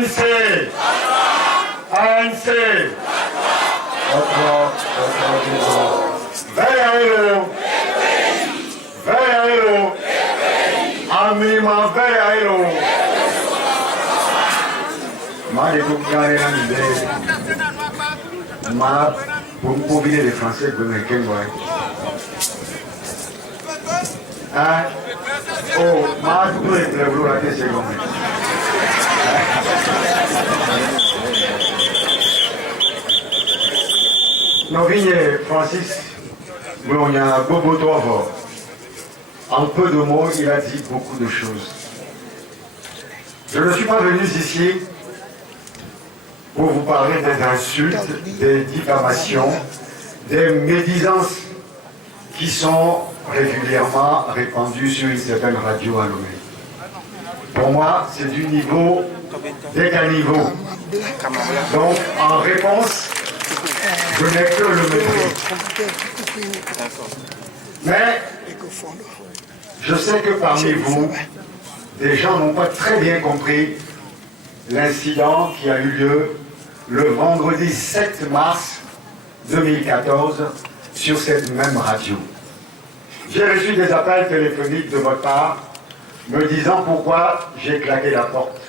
ANC. ANC. VALO. VALO. Amima VALO. Moi, j'ai tout gagné l'idée. Ma, pour me convier les Français, de me qu'est-ce hein? Oh, ma, tout est très beau, la question. Non, vigne Francis, bon, il y a un beau fort. En peu de mots, il a dit beaucoup de choses. Je ne suis pas venu ici pour vous parler des insultes, des diffamations, des médisances qui sont régulièrement répandues sur une certaine radio à Lomé. Pour moi, c'est du niveau des caniveaux. Donc, en réponse, je n'ai que le mépris. Mais, je sais que parmi vous, des gens n'ont pas très bien compris l'incident qui a eu lieu le vendredi 7 mars 2014 sur cette même radio. J'ai reçu des appels téléphoniques de votre part me disant pourquoi j'ai claqué la porte,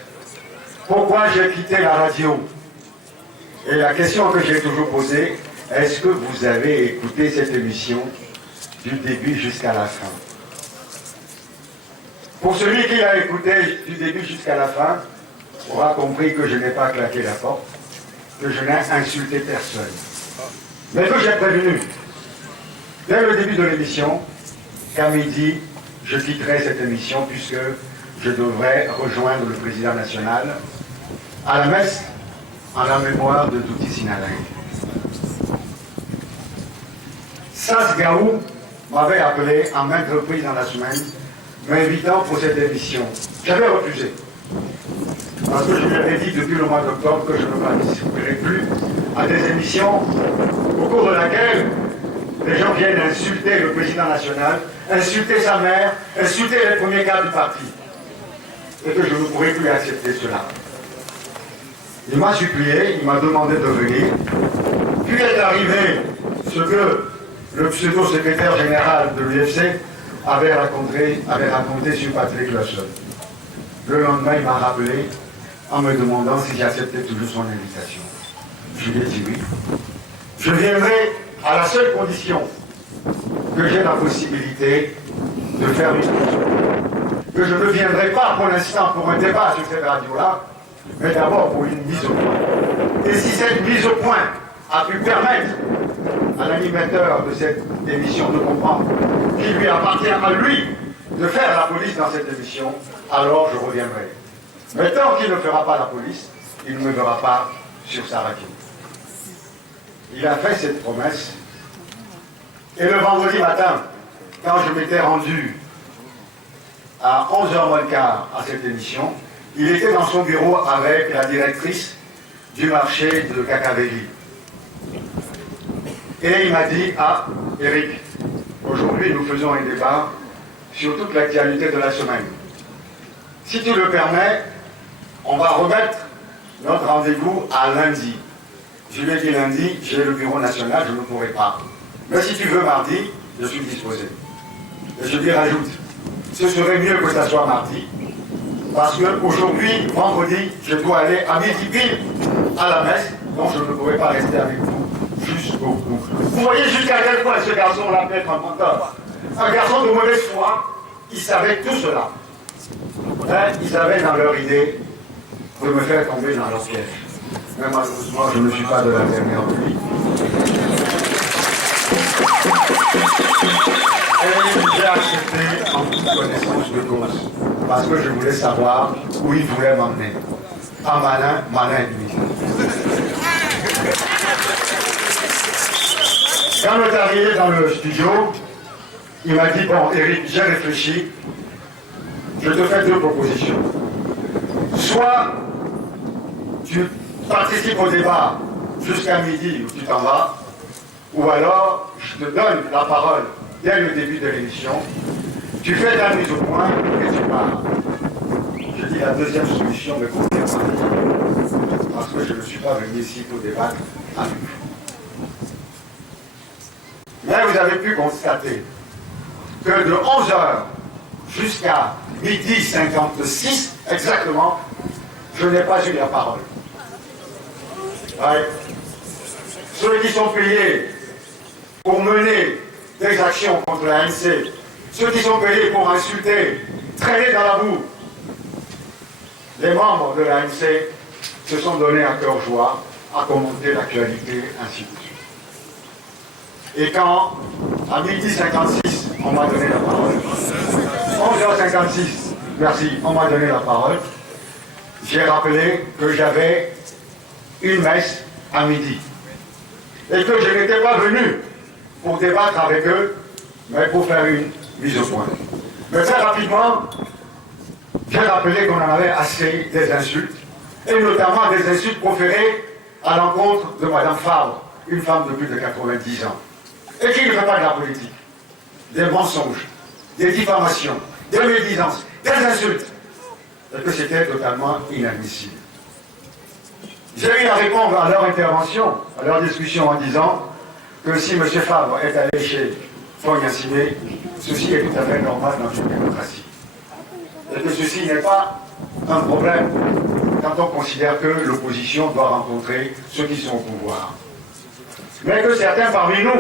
pourquoi j'ai quitté la radio. Et la question que j'ai toujours posée, est-ce que vous avez écouté cette émission du début jusqu'à la fin? Pour celui qui l'a écouté du début jusqu'à la fin, aura compris que je n'ai pas claqué la porte, que je n'ai insulté personne. Mais que j'ai prévenu, dès le début de l'émission, qu'à midi, je quitterai cette émission puisque je devrais rejoindre le président national à la messe en la mémoire de Touti Sinalaï. Sas Gaou m'avait appelé en maintes reprises dans la semaine, m'invitant pour cette émission. J'avais refusé. Parce que je lui avais dit depuis le mois d'octobre que je ne participerai plus à des émissions au cours de laquelle les gens viennent insulter le président national, insulter sa mère, insulter les premiers cadres du parti. Et que je ne pourrais plus accepter cela. Il m'a supplié, il m'a demandé de venir. Puis est arrivé ce que le pseudo-secrétaire général de l'UFC avait raconté sur Patrick Lechon. Le lendemain, il m'a rappelé en me demandant si j'acceptais toujours son invitation. Je lui ai dit oui. Je viendrai à la seule condition que j'ai la possibilité de faire une émission. Que je ne viendrai pas pour l'instant pour un débat sur cette radio-là, mais d'abord pour une mise au point. Et si cette mise au point a pu permettre à l'animateur de cette émission de comprendre qu'il lui appartient à lui de faire la police dans cette émission, alors je reviendrai. Mais tant qu'il ne fera pas la police, il ne me verra pas sur sa radio. Il a fait cette promesse. Et le vendredi matin, quand je m'étais rendu à 11h moins le quart à cette émission, il était dans son bureau avec la directrice du marché de Cacavelli. Et il m'a dit, ah, Eric, aujourd'hui nous faisons un débat sur toute l'actualité de la semaine. Si tu le permets, on va remettre notre rendez-vous à lundi. Je lui ai dit lundi, j'ai le bureau national, je ne pourrai pas. Mais si tu veux mardi, je suis disposé. Et je lui rajoute, ce serait mieux que ça soit mardi, parce qu'aujourd'hui, vendredi, je dois aller à midi pile à la messe, donc je ne pourrai pas rester avec vous jusqu'au bout. Vous voyez jusqu'à quel point ce garçon-là peut être un menteur. Un garçon de mauvaise foi, il savait tout cela. Mais ils avaient dans leur idée de me faire tomber dans leur piège. Mais malheureusement, je ne suis pas de la dernière pluie. Et j'ai accepté en toute connaissance de cause. Parce que je voulais savoir où il voulait m'emmener. En malin, malin et demi. Quand on est arrivé dans le studio, il m'a dit, bon, Eric, j'ai réfléchi, je te fais deux propositions. Soit tu participes au débat jusqu'à midi où tu t'en vas, ou alors je te donne la parole dès le début de l'émission, tu fais ta mise au point et tu pars. Je dis la deuxième solution me convient pas. Parce que je ne suis pas venu ici pour débattre avec vous. Mais vous avez pu constater que de 11h jusqu'à 12h56, exactement, je n'ai pas eu la parole. Ouais. Ceux qui sont payés pour mener des actions contre la l'ANC, ceux qui sont payés pour insulter, traîner dans la boue, les membres de la l'ANC se sont donnés à cœur joie à commenter l'actualité, ainsi de suite. Et quand, à 12h56, on m'a donné la parole, 11h56, merci, on m'a donné la parole, j'ai rappelé que j'avais une messe à midi et que je n'étais pas venu pour débattre avec eux, mais pour faire une mise au point. Mais très rapidement, j'ai rappelé qu'on en avait assez des insultes, et notamment des insultes proférées à l'encontre de Mme Fabre, une femme de plus de 90 ans, et qui ne fait pas de la politique. Des mensonges, des diffamations, des médisances, des insultes, et que c'était totalement inadmissible. J'ai eu à répondre à leur intervention, à leur discussion en disant que si M. Fabre est allé chez Fognaciné, ceci est tout à fait normal dans une démocratie. Et que ceci n'est pas un problème quand on considère que l'opposition doit rencontrer ceux qui sont au pouvoir. Mais que certains parmi nous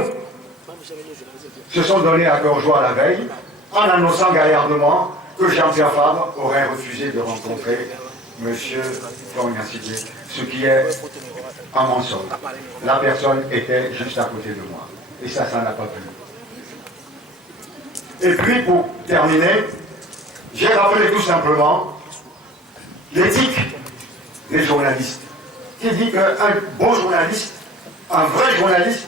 se sont donnés à cœur joie la veille en annonçant gaillardement que Jean-Pierre Fabre aurait refusé de rencontrer M. Fognaciné, ce qui est un mensonge. La personne était juste à côté de moi. Et ça n'a pas plu. Et puis, pour terminer, j'ai rappelé tout simplement l'éthique des journalistes, qui dit qu'un bon journaliste, un vrai journaliste,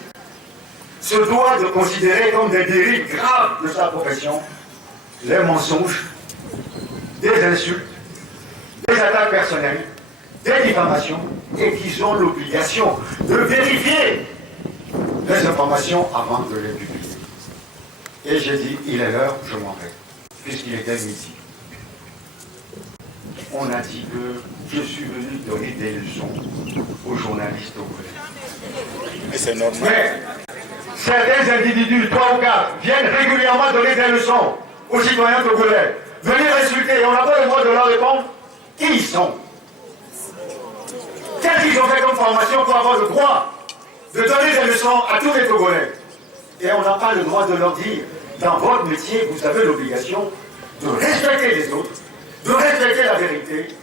se doit de considérer comme des dérives graves de sa profession les mensonges, des insultes, des attaques personnelles, des diffamations, et qu'ils ont l'obligation de vérifier les informations avant de les publier. Et j'ai dit, il est l'heure, je m'en vais, puisqu'il était midi. On a dit que je suis venu donner des leçons aux journalistes togolais. Mais c'est normal. Mais certains individus, 3 ou 4, viennent régulièrement donner des leçons aux citoyens togolais. Venir insulter, et on n'a pas le droit de leur répondre. Qui ils sont? Qu'est-ce qu'ils ont fait comme formation pour avoir le droit de donner des leçons à tous les Togolais? Et on n'a pas le droit de leur dire, dans votre métier, vous avez l'obligation de respecter les autres, de respecter la vérité.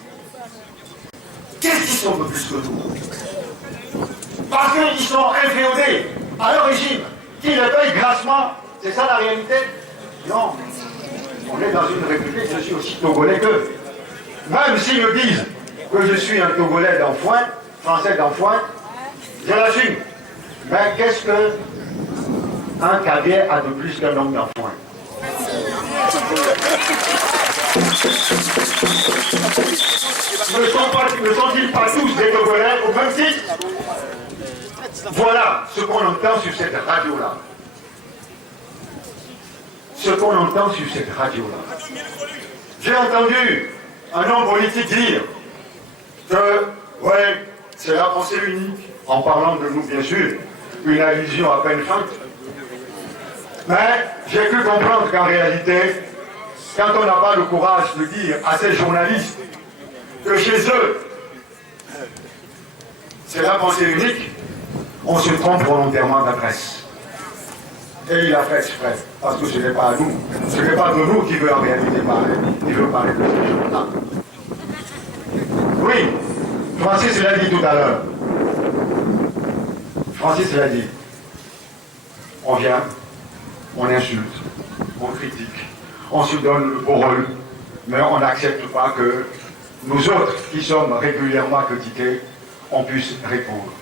Qu'est-ce qu'ils sont de plus que nous? Parce qu'ils sont inféodés à leur régime, qui les paye grassement. C'est ça la réalité? Non. On est dans une république, je suis aussi Togolais qu'eux. Même s'ils me disent que je suis un Togolais d'enfoin, français d'enfoin, je l'assume. Mais qu'est-ce que un cavier a de plus qu'un homme d'enfoin? Ne sont-ils pas tous des Togolais au même titre? Voilà ce qu'on entend sur cette radio-là. Ce qu'on entend sur cette radio-là. J'ai entendu un homme politique dire que, ouais, c'est la pensée unique, en parlant de nous, bien sûr, une allusion à peine feinte. Mais j'ai pu comprendre qu'en réalité, quand on n'a pas le courage de dire à ces journalistes que chez eux, c'est la pensée unique, on se trompe volontairement d'adresse. Et il a fait exprès, parce que ce n'est pas à nous. Ce n'est pas de nous qui veut en réalité parler. Il veut parler de ces gens-là. Oui, Francis l'a dit tout à l'heure. Francis l'a dit. On vient, on insulte, on critique, on se donne le beau rôle, mais on n'accepte pas que nous autres, qui sommes régulièrement critiqués, on puisse répondre.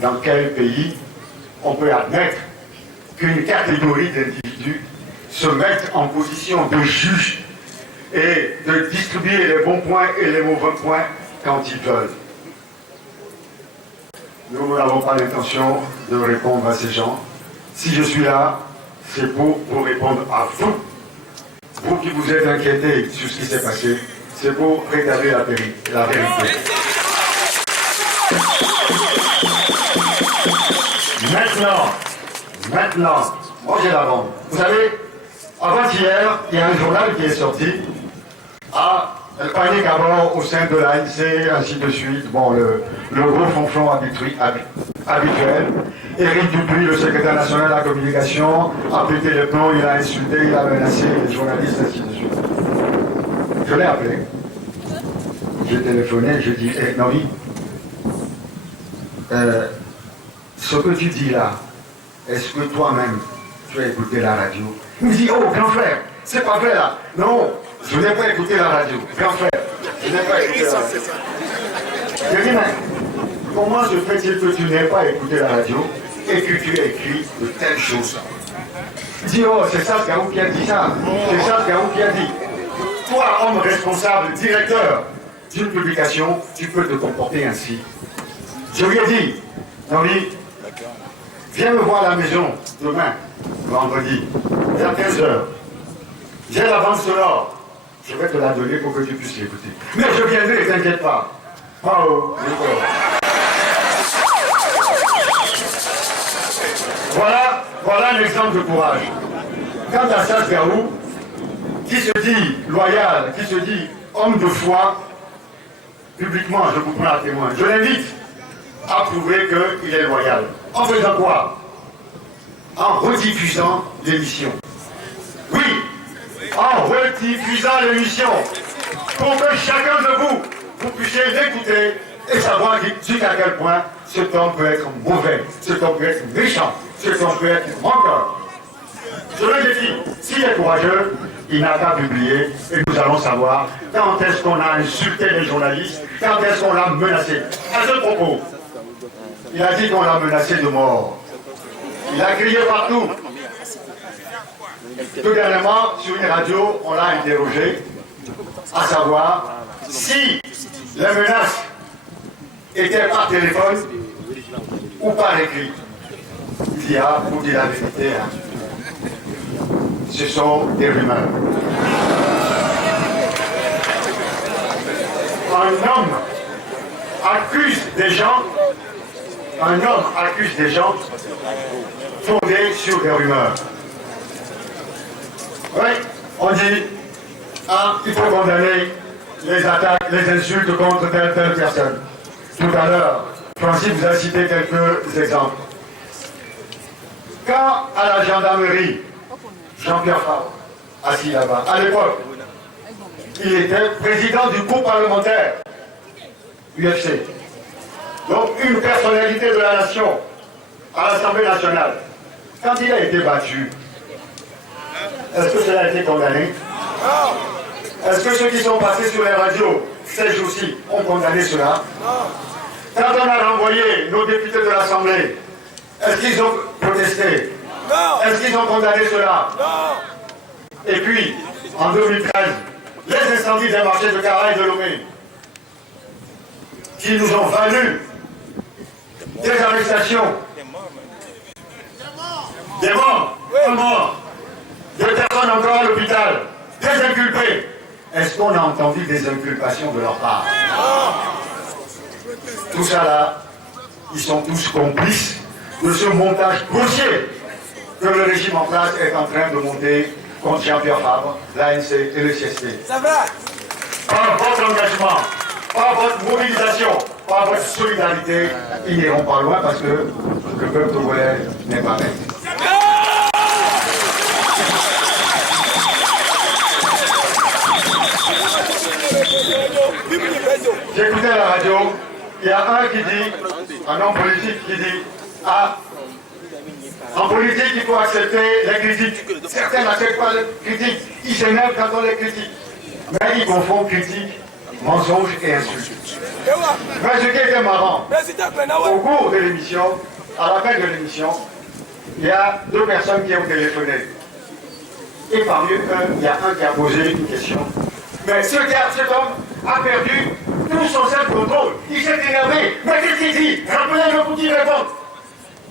Dans quel pays on peut admettre qu'une catégorie d'individus se mettent en position de juge et de distribuer les bons points et les mauvais points quand ils veulent? Nous n'avons pas l'intention de répondre à ces gens. Si je suis là, c'est pour répondre à vous. Vous qui vous êtes inquiétés sur ce qui s'est passé, c'est pour rétablir la vérité. Maintenant, moi j'ai la vente. Vous savez, avant-hier, il y a un journal qui est sorti à panique à bord au sein de l'ANC, ainsi de suite. Bon, le gros fonction habituel. Éric Dupuis, le secrétaire national de la communication, a pété le plomb, il a insulté, il a menacé les journalistes, ainsi de suite. Je l'ai appelé. J'ai téléphoné, j'ai dit, hey, Nori, ce que tu dis là, est-ce que toi-même, tu as écouté la radio? Il me dit, oh, grand frère, c'est pas vrai là. Non, je n'ai pas écouté la radio. Grand frère, je n'ai pas écouté la radio. Je dis, mais comment se fait-il que tu n'aies pas écouté la radio et que tu aies écrit de telles choses? Il dit, oh, c'est ça Gaou qui a dit ça. C'est ça Gaou qui a dit. Toi, homme responsable, directeur d'une publication, tu peux te comporter ainsi. Je lui ai dit, Nori, viens me voir à la maison demain, vendredi, vers 15h. J'ai la bande sonore. Je vais te la donner pour que tu puisses l'écouter. Mais je viendrai, t'inquiète pas. Oh, voilà un exemple de courage. Quant à Sas Gaou, qui se dit loyal, qui se dit homme de foi, publiquement, je vous prends à témoin. Je l'invite à prouver qu'il est loyal. En faisant quoi? En rediffusant l'émission. Oui, en rediffusant l'émission. Pour que chacun de vous puissiez l'écouter et savoir jusqu'à quel point cet homme peut être mauvais, cet homme peut être méchant, cet homme peut être menteur. Je le défie, s'il est courageux, il n'a qu'à publier et nous allons savoir quand est-ce qu'on a insulté les journalistes, quand est-ce qu'on l'a menacé. À ce propos, il a dit qu'on l'a menacé de mort. Il a crié partout. Tout dernièrement, sur une radio, on l'a interrogé, à savoir si les menaces étaient par téléphone ou par écrit. Il dit, ah, pour dire la vérité, hein, ce sont des rumeurs. Un homme accuse des gens fondés sur des rumeurs. Oui, on dit, ah, il faut condamner les attaques, les insultes contre telle personne. Tout à l'heure, Francis vous a cité quelques exemples. Quand à la gendarmerie, Jean-Pierre Fabre, assis là-bas, à l'époque, il était président du groupe parlementaire UFC. Donc une personnalité de la nation à l'Assemblée nationale. Quand il a été battu, est-ce que cela a été condamné? Est-ce que ceux qui sont passés sur les radios ces jours-ci ont condamné cela? Quand on a renvoyé nos députés de l'Assemblée, est-ce qu'ils ont protesté? Est-ce qu'ils ont condamné cela? Et puis, en 2013, les incendies des marchés de Cara et de Lomé, qui nous ont valu des arrestations, des morts, des personnes encore à l'hôpital, des inculpés. Est-ce qu'on a entendu des inculpations de leur part? Tout ça là, ils sont tous complices de ce montage grossier que le régime en place est en train de monter contre Jean-Pierre Fabre, l'ANC et le CST. Par votre engagement, par votre mobilisation, par votre solidarité, ils n'iront pas loin parce que le peuple togolais n'est pas bête. J'écoutais la radio, il y a un qui dit, un homme politique qui dit, ah, en politique il faut accepter les critiques. Certains n'acceptent pas les critiques, ils s'énervent quand on les critique. Mais ils confondent critique, mensonge et insulte. Mais ce qui était marrant, au cours de l'émission, à la fin de l'émission, il y a deux personnes qui ont téléphoné. Et parmi eux, il y a un qui a posé une question. Mais cet homme a perdu tout son self-control. Il s'est énervé. Mais qu'est-ce qu'il dit? Rappelez-le pour qu'il réponde.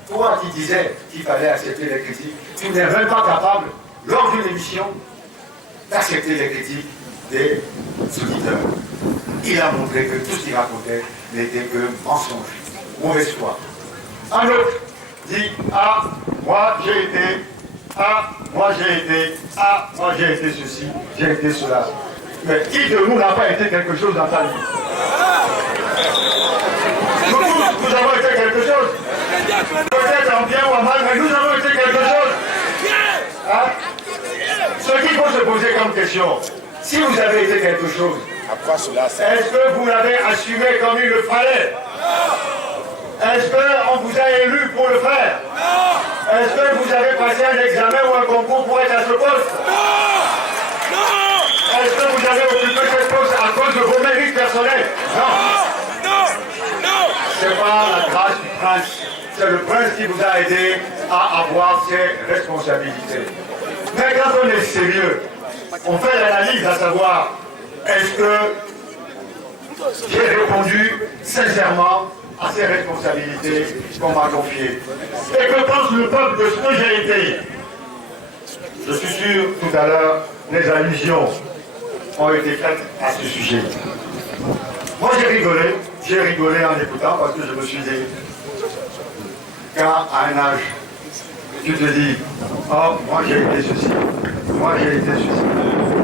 Toi qui disais qu'il fallait accepter les critiques, tu n'es même pas capable, lors d'une émission, d'accepter les critiques des auditeurs. Il a montré que tout ce qu'il racontait n'était que mensonge, mauvaise foi. Un autre dit, ah, moi j'ai été, ah, moi j'ai été, ah, moi j'ai été ceci, j'ai été cela. Mais qui de nous n'a pas été quelque chose dans sa vie? Nous tous, nous avons été quelque chose. Peut-être en bien ou en mal, mais nous avons été quelque chose. Hein? Ce qu'il faut se poser comme question, si vous avez été quelque chose, est-ce que vous l'avez assumé comme il le fallait? Est-ce qu'on vous a élu pour le faire? Est-ce que vous avez passé un examen ou un concours pour être à ce poste? Est-ce que vous avez occupé cette poste à cause de vos mérites personnels? Non. C'est pas la grâce du prince. C'est le prince qui vous a aidé à avoir ses responsabilités. Mais quand on est sérieux, on fait l'analyse à savoir, est-ce que j'ai répondu sincèrement à ces responsabilités qu'on m'a confiées? Et que pense le peuple de ce que j'ai été? Je suis sûr, tout à l'heure, les allusions ont été faites à ce sujet. Moi j'ai rigolé en écoutant parce que je me suis dit, quand à un âge, tu te dis, oh, moi j'ai été ceci, moi j'ai été ceci,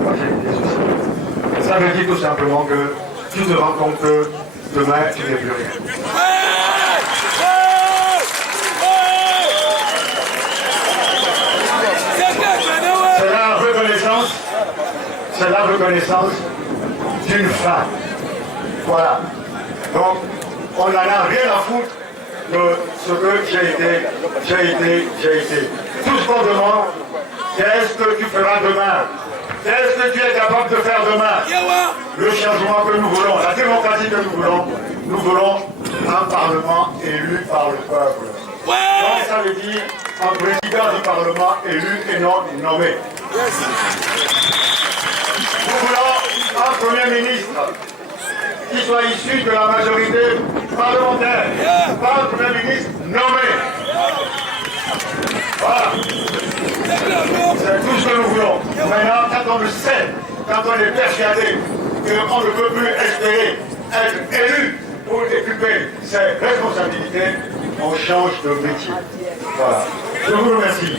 moi j'ai été ceci. Ça veut dire tout simplement que tu te rends compte que demain tu n'es plus rien. C'est la reconnaissance d'une fin. Voilà. Donc, on n'en a rien à foutre de ce que j'ai été. Tout ce qu'on demande, qu'est-ce que tu feras demain? Qu'est-ce que tu es capable de faire demain? Le changement que nous voulons, la démocratie que nous voulons un Parlement élu par le peuple. Donc ça veut dire un président du Parlement élu et non nommé. Nous voulons un Premier ministre qui soit issu de la majorité parlementaire, pas un Premier ministre nommé. Voilà. C'est tout ce que nous voulons. Maintenant, quand on le sait, quand on est persuadé qu'on ne peut plus espérer être élu pour occuper ses responsabilités, on change de métier. Voilà. Je vous remercie.